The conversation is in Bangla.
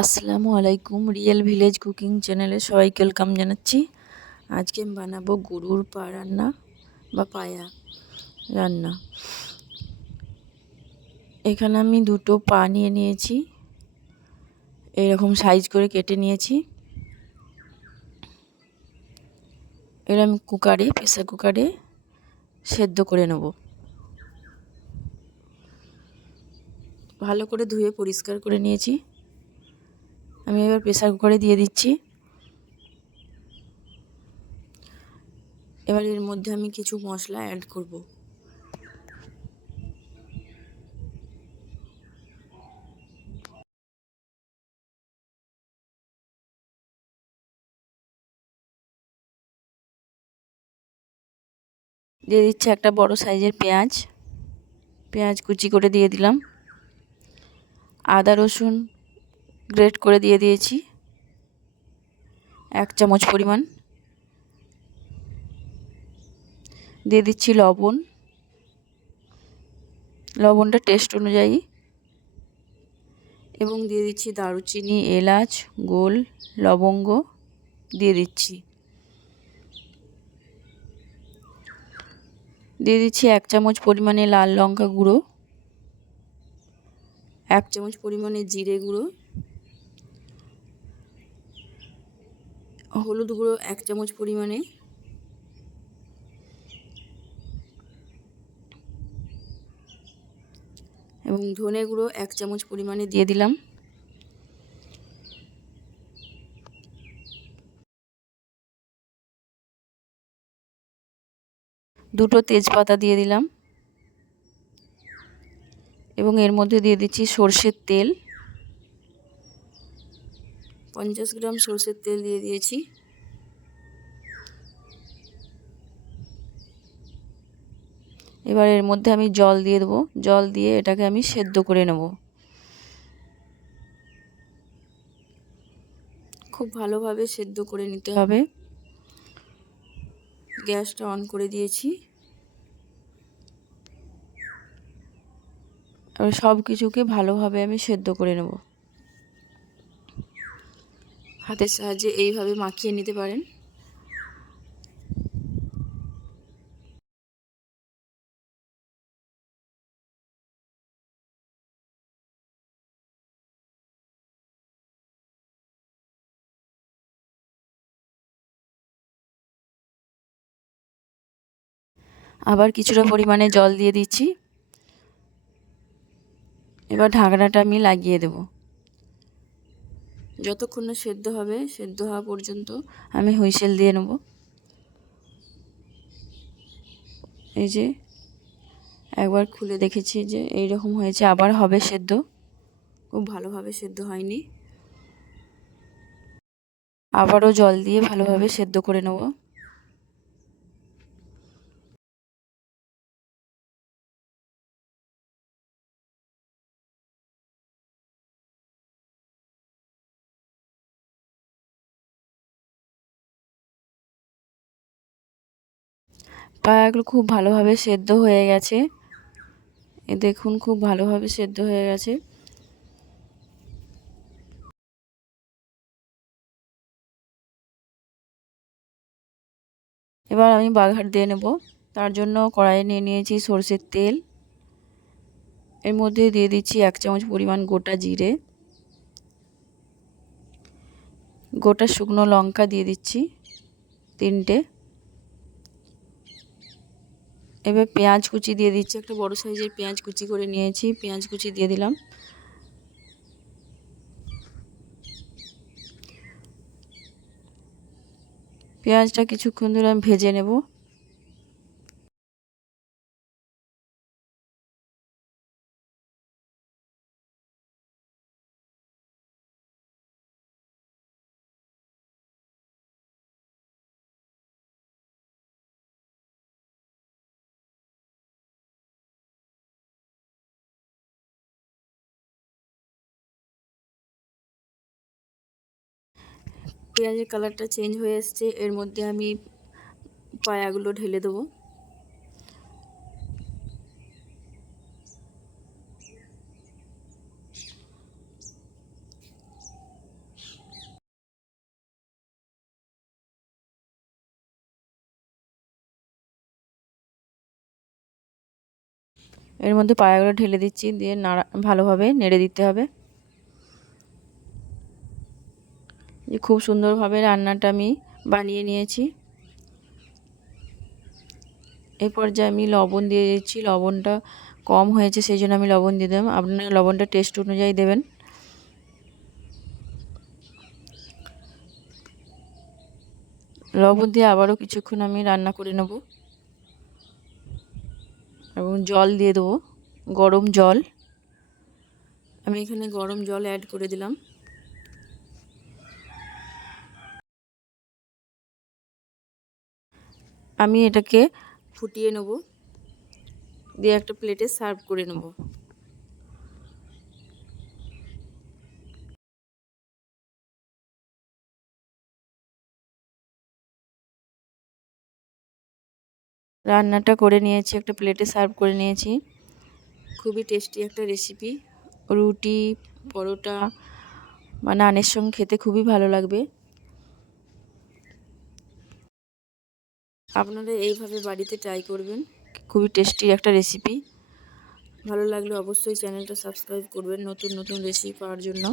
আসসালামু আলাইকুম রিয়েল ভিলেজ কুকিং চ্যানেলে সবাইকে ওয়েলকাম জানাচ্ছি। আজকে আমি বানাবো গরুর পা রান্না বা পায়া রান্না। এখানে আমি দুটো পা নিয়ে নিয়েছি। এরকম সাইজ করে কেটে নিয়েছি। এর আমি কুকারে প্রেসার কুকারে সেদ্ধ করে নেব। ভালো করে ধুয়ে পরিষ্কার করে নিয়েছি। আমি এবার প্রেসার কুকারে দিয়ে দিচ্ছি। এবার এর মধ্যে আমি কিছু মশলা অ্যাড করব। দিয়ে দিচ্ছি একটা বড় সাইজের পেঁয়াজ। পেঁয়াজ কুচি করে দিয়ে দিলাম। আদা রসুন গ্রেট করে দিয়ে দিয়েছি। এক চামচ পরিমাণ। দিয়ে দিচ্ছি লবণ। লবণটা টেস্ট অনুযায়ী। এবং দিয়ে দিচ্ছি দারুচিনি, এলাচ, গোল, লবঙ্গ। দিয়ে দিচ্ছি। দিয়ে দিচ্ছি এক চামচ পরিমাণে লাল লঙ্কা গুঁড়ো। এক চামচ পরিমাণে জিরে গুঁড়ো। হলুদ গুঁড়ো এক চামচ পরিমাণে। এবং ধনে গুঁড়ো এক চামচ পরিমাণে দিয়ে দিলাম। দুটো তেজপাতা দিয়ে দিলাম। এবং এর মধ্যে দিয়ে দিচ্ছি সর্ষের তেল। পঞ্চাশ গ্রাম সর্ষের তেল দিয়ে দিয়েছি। এবার এর মধ্যে আমি জল দিয়ে দেবো। জল দিয়ে এটাকে আমি সেদ্ধ করে নেব। খুব ভালোভাবে সেদ্ধ করে নিতে হবে। গ্যাসটা অন করে দিয়েছি। আর সব কিছুকে ভালোভাবে আমি সেদ্ধ করে নেব। হাতের সাহায্যে এইভাবে মাখিয়ে নিতে পারেন। আবার কিছুটা পরিমাণে জল দিয়ে দিচ্ছি। এবার ঢাকনাটা আমি লাগিয়ে দেব। যতক্ষণ না সেদ্ধ হবে, সেদ্ধ হওয়া পর্যন্ত আমি হুইসেল দিয়ে নেব। এই যে, একবার খুলে দেখেছি যে এই রকম হয়েছে, আবার হবে সেদ্ধ। খুব ভালোভাবে সেদ্ধ হয়নি। আবারও জল দিয়ে ভালোভাবে সেদ্ধ করে নেব। পায়াগুলো খুব ভালোভাবে সেদ্ধ হয়ে গেছে। এ দেখুন, খুব ভালোভাবে সেদ্ধ হয়ে গেছে। এবার আমি বাঘার দিয়ে নেব। তার জন্য কড়াইয়ে নিয়ে নিয়েছি সর্ষের তেল। এর মধ্যে দিয়ে দিচ্ছি এক চামচ পরিমাণ গোটা জিরে। গোটা শুকনো লঙ্কা দিয়ে দিচ্ছি তিনটে। এবার পেঁয়াজ কুচি দিয়ে দিচ্ছি, একটা বড় সাইজের পেঁয়াজ কুচি করে নিয়েছি, পেঁয়াজ কুচি দিয়ে দিলাম। পেঁয়াজটা কিছুক্ষণ ধরে আমি ভেজে নেব। পেঁয়াজের কালারটা চেঞ্জ হয়ে এসছে, এর মধ্যে আমি পায়াগুলো ঢেলে দেবো। এর মধ্যে পায়াগুলো ঢেলে দিচ্ছি, দিয়ে নাড়া, ভালোভাবে নেড়ে দিতে হবে। খুব সুন্দরভাবে রান্নাটা আমি বানিয়ে নিয়েছি। এই পর্যায়ে আমি লবণ দিয়ে দিচ্ছি। লবণটা কম হয়েছে, সেই জন্য আমি লবণ দিয়ে দিলাম। আপনারা লবণটা টেস্ট অনুযায়ী দেবেন। লবণ দিয়ে আবারও কিছুক্ষণ আমি রান্না করে নেব। এবং জল দিয়ে দেবো। গরম জল। আমি এখানে গরম জল অ্যাড করে দিলাম। আমি এটাকে ফুটিয়ে নেব। দিয়ে একটা প্লেটে সার্ভ করে নেব। রান্নাটা করে নিয়েছি একটা প্লেটে সার্ভ করে নিয়েছি। খুবই টেস্টি একটা রেসিপি। রুটি পরোটা বা নানের সঙ্গে খেতে খুবই ভালো লাগবে। আপনারা এইভাবে বাড়িতে ট্রাই করবেন। খুবই টেস্টি একটা রেসিপি ভালো লাগলে অবশ্যই চ্যানেলটা সাবস্ক্রাইব করবেন নতুন নতুন রেসিপি পাওয়ার জন্য।